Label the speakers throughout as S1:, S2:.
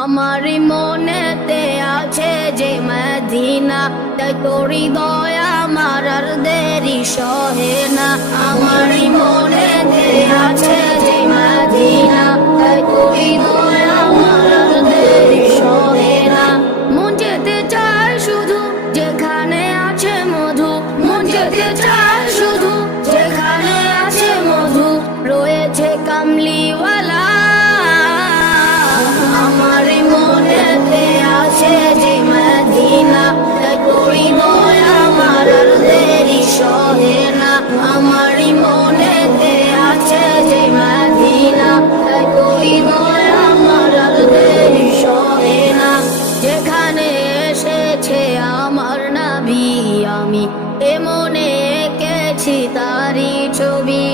S1: আমার মনেতে আছে যে মদিনা তাই তোরি দয়া মারার দেরি সহে না। আমারি আমি এমনে এঁকেছি তারি ছবি।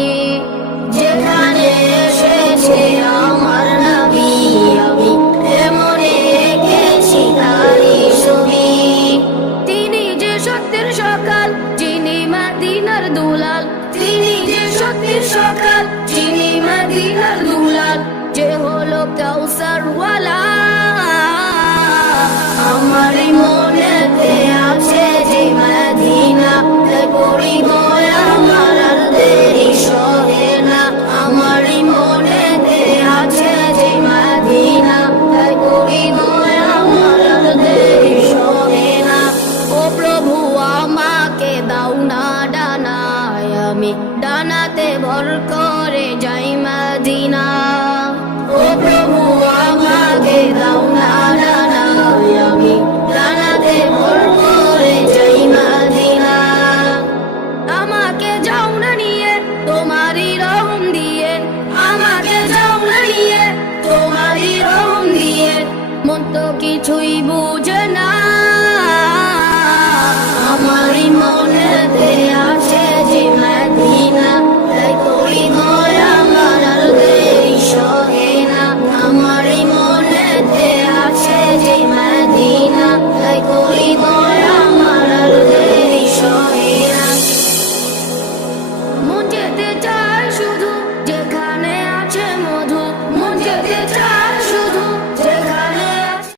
S1: যেখানে এসেছে আমার নাবি আমি এমনে ছবি। তিনি যে সত্যের সকাল, যিনি মাদিনার দুলাল। তিনি যে সকাল মাদিনার দুলাল। আমি ডানাতে ভর করে যাই মাদিনা। ও প্রভু, আমাকে দাও না আমি ডানাতে ভর করে যাই মাদিনা। আমাকে যাও না নিয়ে, তোমারই রহম দিয়ে। আমাকে যাও না নিয়ে, তোমারই রহম দিয়ে। মন তো কিছুই বুঝে না। ভয় করিব।